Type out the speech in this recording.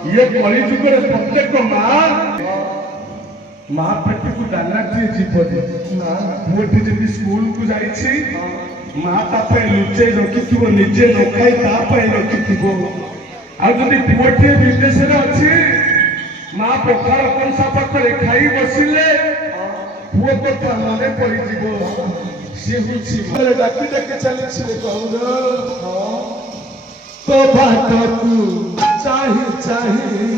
ये कली जुगर प्रत्येक माँ पेट को दाना दिए जीवन ना पुओटी जब स्कूल को जाइए माँ तापे लुचे रखी निजे न खाई रखी आदि पुओटी विदेश अच्छी माँ पखाड़ कंसा पाखे खाई बसिले पुओ कथा मन पड़ सी हूँ डाकी डाकी चली तो बात को चाही चाही